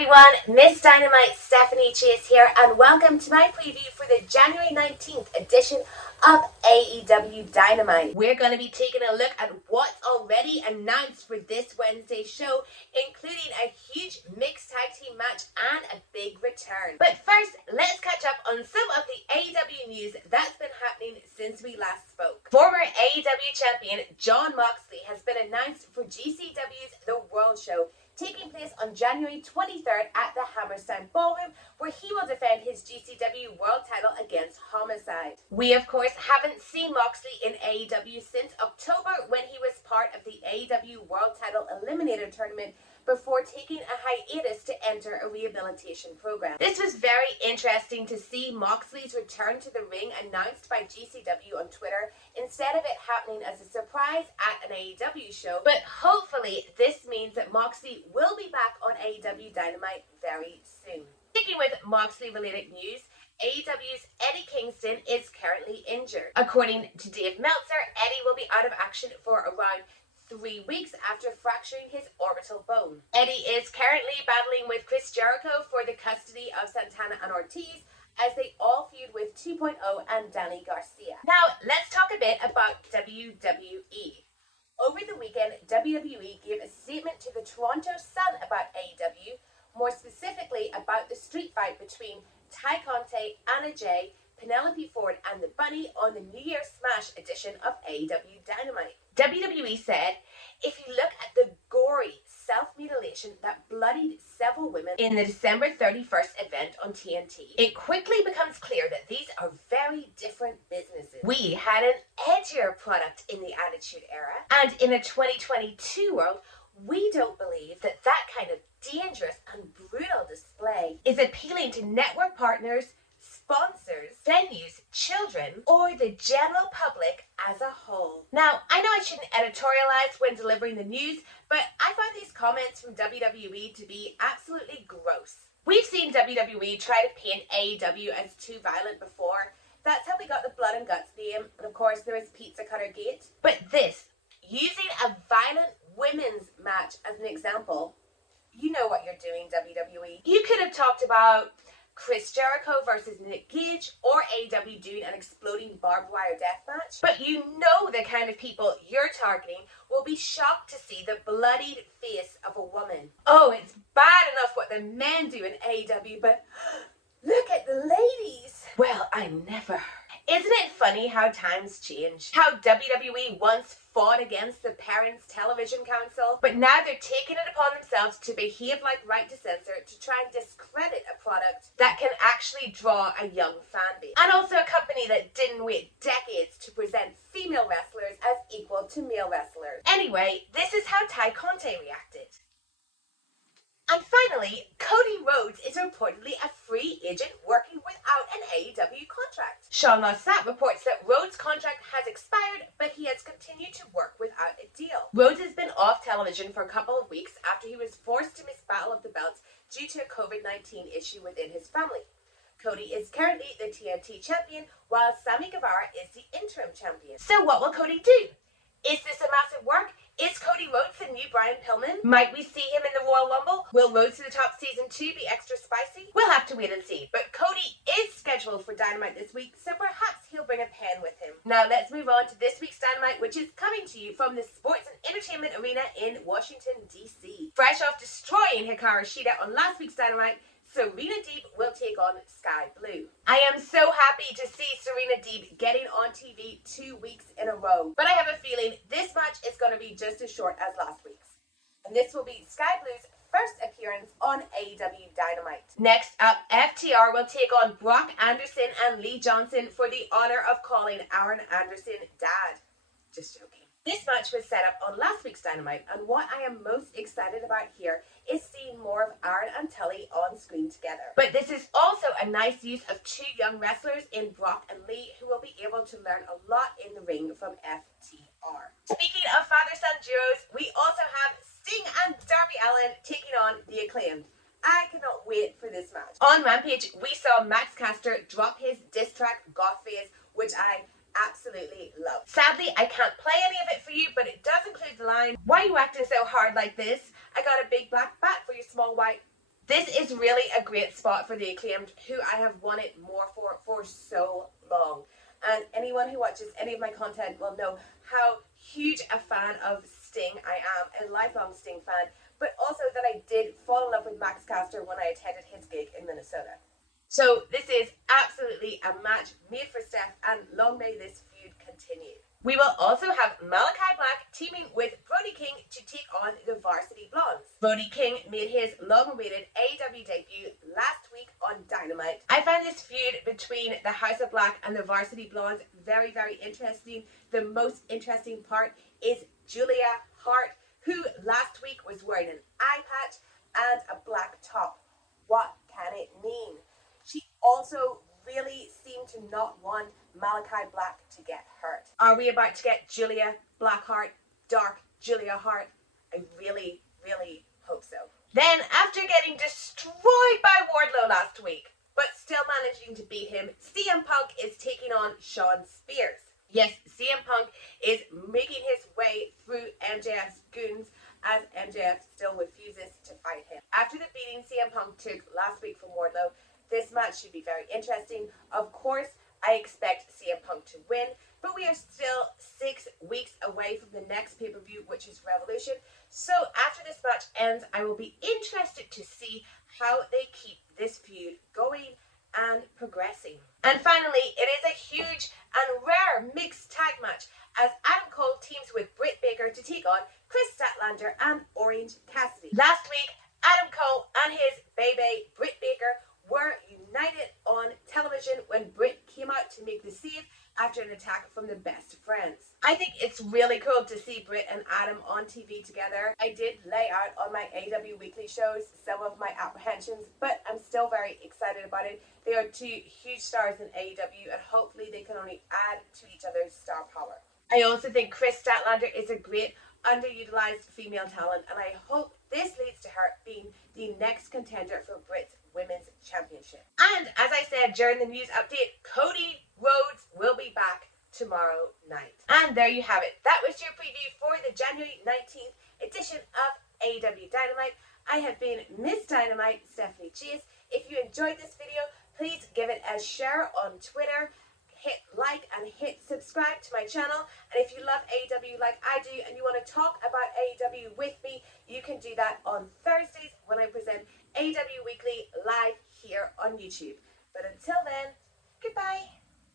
everyone, Miss Dynamite Stephanie Chase here, and welcome to my preview for the January 19th edition of AEW Dynamite. We're going to be taking a look at what's already announced for this Wednesday show, including a huge mixed tag team match and a big return. But first, let's catch up on some of the AEW news that's been happening since we last spoke. Former AEW champion Jon Moxley has been announced for GCW's The World Show, taking place on January 23rd at the Hammerstein Ballroom, where he will defend his GCW World title against Homicide. We, of course, haven't seen Moxley in AEW since October, when he was part of the AEW World Title Eliminator Tournament before taking a hiatus to enter a rehabilitation program. This was very interesting to see Moxley's return to the ring announced by GCW on Twitter, instead of it happening as a surprise at an AEW show. But hopefully this means that Moxley will be back on AEW Dynamite very soon. Sticking with Moxley related news, AEW's Eddie Kingston is currently injured. According to Dave Meltzer, Eddie will be out of action for around 3 weeks after fracturing his orbital bone. Eddie is currently battling with Chris Jericho for the custody of Santana and Ortiz, as they all feud with 2.0 and Danny Garcia. Now, let's talk a bit about WWE. Over the weekend, WWE gave a statement to the Toronto Sun about AEW, more specifically about the street fight between Ty Conte, Anna Jay, Penelope Ford and the Bunny on the New Year's Smash edition of AEW Dynamite. WWE said, if you look at the gory self-mutilation that bloodied several women in the December 31st event on TNT, it quickly becomes clear that these are very different businesses. We had an edgier product in the Attitude Era, and in a 2022 world, we don't believe that that kind of dangerous and brutal display is appealing to network partners, sponsors, venues, children, or the general public as a whole. Now, I know I shouldn't editorialize when delivering the news, but I find these comments from WWE to be absolutely gross. We've seen WWE try to paint AEW as too violent before. That's how we got the Blood and Guts name, and of course there was Pizza Cutter Gate. But this, using a violent women's match as an example, you know what you're doing, WWE. You could have talked about Chris Jericho versus Nick Gage, or AEW doing an exploding barbed wire death match. But you know the kind of people you're targeting will be shocked to see the bloodied face of a woman. Oh, it's bad enough what the men do in AEW, but look at the ladies. Well, I never. Isn't it funny how times change? How WWE once fought against the Parents Television Council, but now they're taking it upon themselves to behave like Right to Censor to try and discredit a product that can actually draw a young fan base. And also a company that didn't wait decades to present female wrestlers as equal to male wrestlers. Anyway, this is how Ty Conte reacted. And finally, Cody Rhodes is reportedly a free agent working without an AEW contract. Shawn Spears reports that Rhodes' contract has expired, but he has continued to work without a deal. Rhodes has been off television for a couple of weeks after he was forced to miss Battle of the Belts due to a COVID-19 issue within his family. Cody is currently the TNT champion, while Sammy Guevara is the interim champion. So what will Cody do? Is this a massive work? Is Cody Rhodes the new Brian Pillman? Might we see him in the Royal Rumble? Will Rhodes to the Top Season 2 be extra spicy? We'll have to wait and see. But Cody is scheduled for Dynamite this week, so perhaps he'll bring a pen with him. Now let's move on to this week's Dynamite, which is coming to you from the Sports and Entertainment Arena in Washington, D.C. Fresh off destroying Hikaru Shida on last week's Dynamite, Serena Deeb will take on Sky Blue. I am so happy to see Serena Deeb getting on TV 2 weeks in a row. But I have a feeling this match is going to be just as short as last week's. And this will be Sky Blue's first appearance on AEW Dynamite. Next up, FTR will take on Brock Anderson and Lee Johnson for the honor of calling Aaron Anderson Dad. Just joking. This match was set up on last week's Dynamite, and what I am most excited about here is seeing more of Aaron and Tully on screen together. But this is also a nice use of two young wrestlers in Brock and Lee, who will be able to learn a lot in the ring from FTR. Speaking of father-son duos, we also have Sting and Darby Allin taking on The Acclaimed. I cannot wait for this match. On Rampage, we saw Max Caster drop his diss track Goth Phase, which I absolutely love. Sadly, I can't play any of it for you, but it does include the line, "Why you acting so hard like this? I got a big black bat for your small white This is really a great spot for the Acclaimed, who I have wanted more for so long. And anyone who watches any of my content will know how huge a fan of Sting I am, a lifelong Sting fan, but also that I did fall in love with Max Caster when I attended his gig in Minnesota. So this is absolutely a match made for Steph, and long may this feud continue. We will also have Malachi Black teaming with Brody King to take on the Varsity Blondes. Brody King made his long-awaited AEW debut last week on Dynamite. I find this feud between the House of Black and the Varsity Blondes very, very interesting. The most interesting part is Julia Hart, who last week was wearing an eye patch and a black top. What can it mean? She also really seemed to not want Malachi Black to get hurt. Are we about to get Julia Blackheart, Dark Julia Hart? I really, really hope so. Then, after getting destroyed by Wardlow last week, but still managing to beat him, CM Punk is taking on Shawn Spears. Yes, CM Punk is making his way through MJF's goons as MJF still refuses to fight him. After the beating CM Punk took last week from Wardlow, this match should be very interesting. Of course, I expect CM Punk to win, but we are still 6 weeks away from the next pay-per-view, which is Revolution. So after this match ends, I will be interested to see how they keep this feud going and progressing. And finally, it is a huge and rare mixed tag match as Adam Cole teams with Britt Baker to take on Chris Statlander and Orange Cassidy. Last week, Adam Cole and his baby Britt Baker were united on television when Britt came out to make the save after an attack from the best friends. I think it's really cool to see Britt and Adam on TV together. I did lay out on my AEW weekly shows some of my apprehensions, but I'm still very excited about it. They are two huge stars in AEW, and hopefully they can only add to each other's star power. I also think Chris Statlander is a great underutilized female talent, and I hope this leads to her being the next contender for Britt's Women's Championship. And as I said during the news update, Cody Rhodes will be back tomorrow night. And there you have it. That was your preview for the January 19th edition of AEW Dynamite. I have been Miss Dynamite, Stephanie Chase. If you enjoyed this video, please give it a share on Twitter. Hit like and hit subscribe to my channel. And if you love AEW like I do and you want to talk about AEW with me, you can do that on Thursdays when I present AEW Weekly live here on YouTube. But until then, goodbye.